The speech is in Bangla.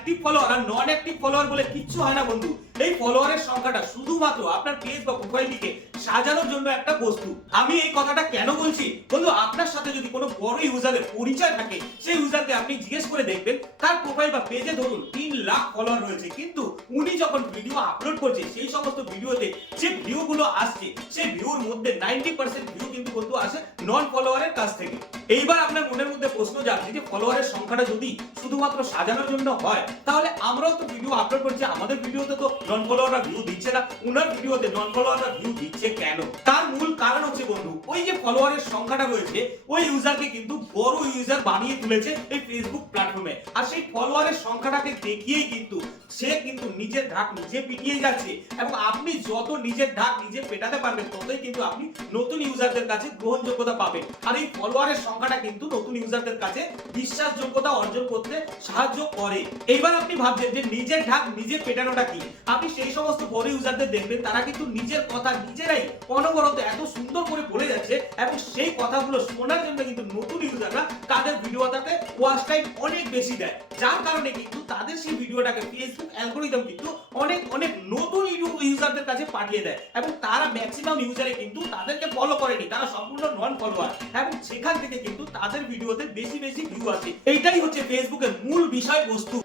অ্যাক্টিভ ফলোয়ার আর নন অ্যাক্টিভ ফলোয়ার বলে কিচ্ছু হয় না বন্ধু। এই ফলোয়ারের সংখ্যাটা শুধুমাত্র আপনার পেজ বা প্রোফাইলটিকে সাজানোর জন্য একটা বস্তু। আমি এই কথাটা কেন বলছি বন্ধু, আপনার সাথে যদি কোনো বড় ইউজারের পরিচয় থাকে, সেই ইউজারকে আপনি জিজ্ঞেস করে দেখবেন তার প্রোফাইল বা পেজে ধরুন 3 লাখ ফলোয়ার রয়েছে, কিন্তু উনি যখন ভিডিও আপলোড করছে সেই সমস্ত ভিডিওতে যে ভিউগুলো আসছে সেই ভিউর মধ্যে 90% ভিউ কিন্তু বন্ধু আসে নন ফলোয়ারের কাছ থেকে। এইবার আপনার মনের মধ্যে প্রশ্ন জাগছে যে ফলোয়ারের সংখ্যাটা যদি শুধুমাত্র সাজানোর জন্য হয়, তাহলে আমরাও তো ভিডিও আপলোড করছি, আমাদের ভিডিওতে তো নন ফলোয়াররা ভিউ দিচ্ছে না, উনার ভিডিওতে নন ফলোয়াররা ভিউ দিচ্ছে কেন? তার মূল কারণ হচ্ছে বন্ধু, ওই যে ফলোয়ারের সংখ্যাটা রয়েছে ওই ইউজারকে কিন্তু বড় ইউজার বানিয়ে তুলেছে এই ফেসবুক প্ল্যাটফর্মে, আর সেই ফলোয়ারের সংখ্যাটাকে দেখিয়েই কিন্তু সে কিন্তু নিজের ঢাক নিজে পিটিয়ে যাচ্ছে। এবং আপনি যত নিজের ঢাক নিজে পেটাতে পারবেন ততই কিন্তু আপনি নতুন ইউজারদের কাছে গ্রহণযোগ্যতা পাবেন, আর এই ফলোয়ারের সংখ্যাটা কিন্তু নতুন ইউজারদের কাছে বিশ্বাসযোগ্যতা অর্জন করতে সাহায্য করে। এইবার আপনি ভাবছেন যে নিজের ঢাক নিজে পেটানোটা কি? আপনি সেই সমস্ত বড় ইউজারদের দেখবেন তারা কিন্তু নিজের কথা নিজেরাই অনবরত এত সুন্দর করে বলে যাচ্ছে, এবং সেই কথাগুলো শোনার জন্য কিন্তু নতুন ইউজাররা তাদের ভিডিওটাতে ওয়াচ টাইম অনেক বেশি দেয়, যার কারণে কিন্তু তাদের সেই ভিডিওটাকে ফেসবুক অ্যালগরিদম কিন্তু অনেক অনেক নতুন ইউজারদের কাছে পাঠিয়ে দেয়, এবং তারা ম্যাক্সিমাম ইউজারে কিন্তু তাদেরকে ফলো করেনি, তারা সম্পূর্ণ নন ফলোয়ার, এবং সেখান থেকে কিন্তু তাদের ভিডিওতে বেশি বেশি ভিউ আসে। এইটাই হচ্ছে ফেসবুকের মূল বিষয়বস্তু।